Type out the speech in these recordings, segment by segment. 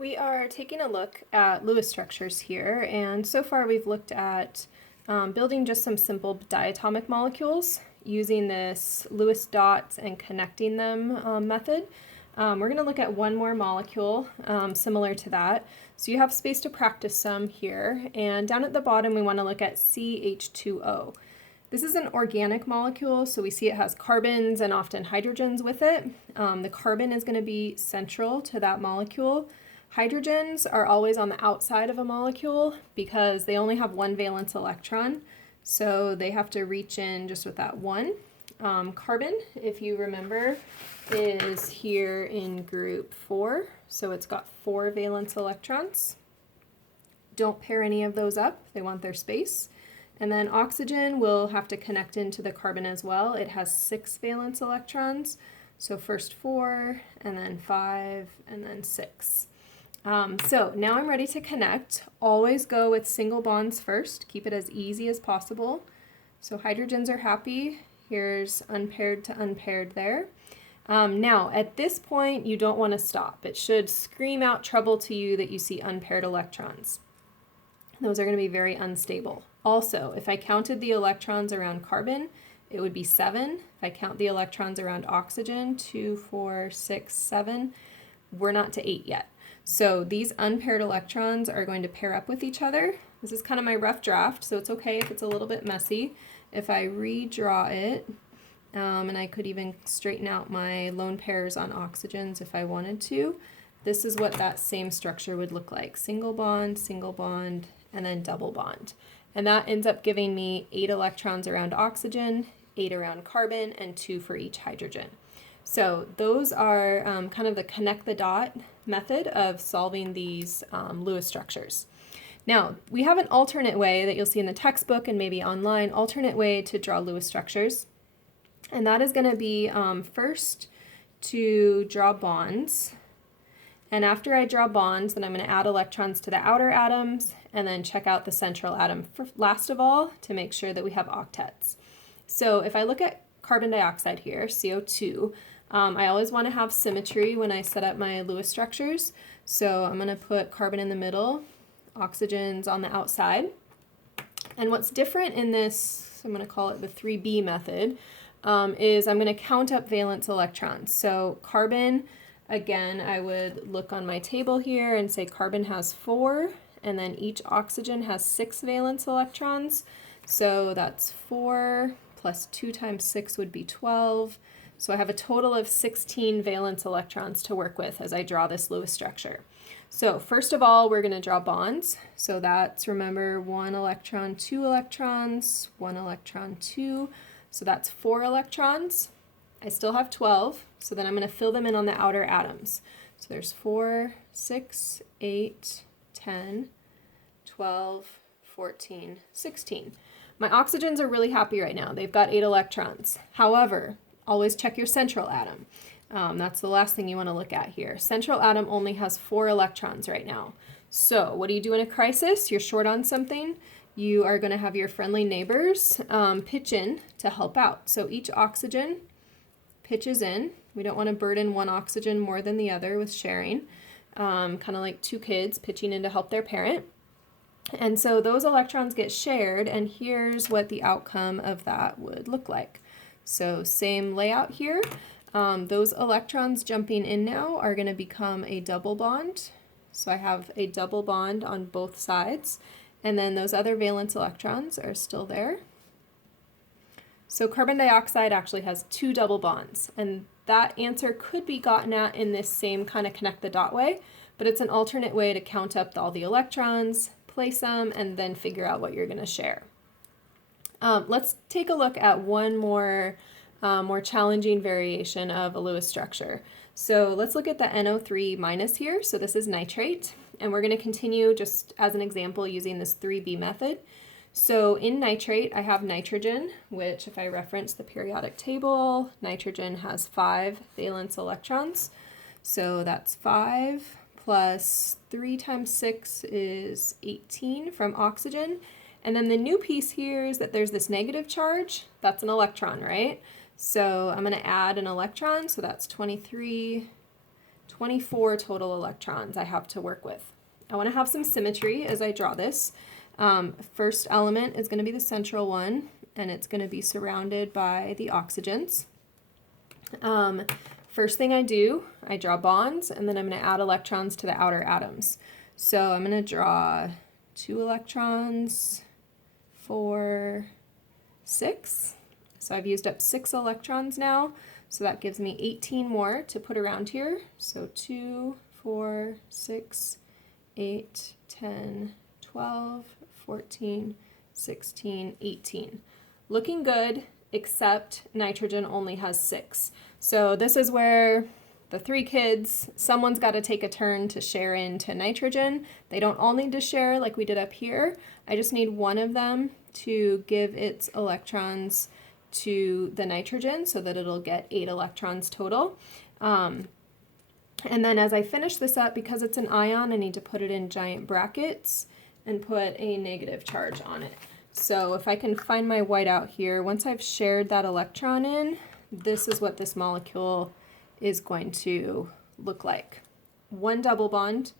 We are taking a look at Lewis structures here, and so far we've looked at building just some simple diatomic molecules using this Lewis dots and connecting them method. We're going to look at one more molecule similar to that. So you have space to practice some here, and down at the bottom we want to look at CH2O. This is an organic molecule, so we see it has carbons and often hydrogens with it. The carbon is going to be central to that molecule. Hydrogens are always on the outside of a molecule because they only have one valence electron, so they have to reach in just with that one. Carbon, if you remember, is here in group 4, so it's got 4 valence electrons. Don't pair any of those up, they want their space. And then oxygen will have to connect into the carbon as well. It has 6 valence electrons, so first 4, and then 5, and then 6. So now I'm ready to connect. Always go with single bonds first. Keep it as easy as possible. So hydrogens are happy. Here's unpaired to unpaired there. Now, at this point, you don't want to stop. It should scream out trouble to you that you see unpaired electrons. Those are going to be very unstable. Also, if I counted the electrons around carbon, it would be 7. If I count the electrons around oxygen, 2, 4, 6, 7, we're not to 8 yet. So these unpaired electrons are going to pair up with each other. This is kind of my rough draft, so it's okay if it's a little bit messy. If I redraw it, and I could even straighten out my lone pairs on oxygens if I wanted to, this is what that same structure would look like. Single bond, and then double bond. And that ends up giving me 8 electrons around oxygen, 8 around carbon, and 2 for each hydrogen. So those are kind of the connect the dot method of solving these Lewis structures. Now, we have an alternate way that you'll see in the textbook and maybe online, alternate way to draw Lewis structures. And that is going to be first to draw bonds. And after I draw bonds, then I'm going to add electrons to the outer atoms and then check out the central atom last of all to make sure that we have octets. So if I look at carbon dioxide here, CO2, I always want to have symmetry when I set up my Lewis structures. So I'm going to put carbon in the middle, oxygens on the outside. And what's different in this, I'm going to call it the 3B method, is I'm going to count up valence electrons. So carbon, again, I would look on my table here and say carbon has 4, and then each oxygen has 6 valence electrons. So that's 4 plus 2 times 6 would be 12. So I have a total of 16 valence electrons to work with as I draw this Lewis structure. So first of all, we're going to draw bonds. So that's, remember, 1 electron, 2 electrons, 1 electron, 2. So that's 4 electrons. I still have 12, so then I'm going to fill them in on the outer atoms. So there's 4, 6, 8, 10, 12, 14, 16. My oxygens are really happy right now. They've got 8 electrons. However, always check your central atom. That's the last thing you want to look at here. Central atom only has 4 electrons right now. So what do you do in a crisis? You're short on something. You are going to have your friendly neighbors pitch in to help out. So each oxygen pitches in. We don't want to burden one oxygen more than the other with sharing. Kind of like 2 kids pitching in to help their parent. And so those electrons get shared, and here's what the outcome of that would look like. So same layout here. Those electrons jumping in now are going to become a double bond. So I have a double bond on both sides. And then those other valence electrons are still there. So carbon dioxide actually has 2 double bonds. And that answer could be gotten at in this same kind of connect the dot way. But it's an alternate way to count up all the electrons, place them, and then figure out what you're going to share. Let's take a look at one more challenging variation of a Lewis structure. So let's look at the NO3 minus here. So this is nitrate, and we're going to continue just as an example using this 3B method. So in nitrate, I have nitrogen, which if I reference the periodic table, nitrogen has 5 valence electrons. So that's 5 plus 3 times 6 is 18 from oxygen. And then the new piece here is that there's this negative charge. That's an electron, right? So I'm going to add an electron, so that's 23, 24 total electrons I have to work with. I want to have some symmetry as I draw this. First element is going to be the central one, and it's going to be surrounded by the oxygens. First thing I do, I draw bonds, and then I'm going to add electrons to the outer atoms. So I'm going to draw 2 electrons, 4, 6. So I've used up 6 electrons now, so that gives me 18 more to put around here. So 2, 4, 6, 8, 10, 12, 14, 16, 18. Looking good, except nitrogen only has 6. So this is where the 3 kids, someone's got to take a turn to share into nitrogen. They don't all need to share like we did up here. I just need one of them to give its electrons to the nitrogen so that it'll get 8 electrons total. And then as I finish this up, because it's an ion, I need to put it in giant brackets and put a negative charge on it. So if I can find my whiteout here, once I've shared that electron in, this is what this molecule is going to look like. 1 double bond,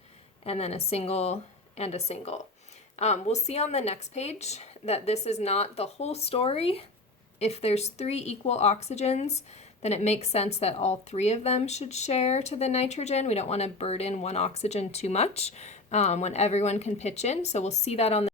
and then a single and a single. We'll see on the next page that this is not the whole story. If there's 3 equal oxygens, then it makes sense that all 3 of them should share to the nitrogen. We don't want to burden one oxygen too much when everyone can pitch in. So we'll see that on the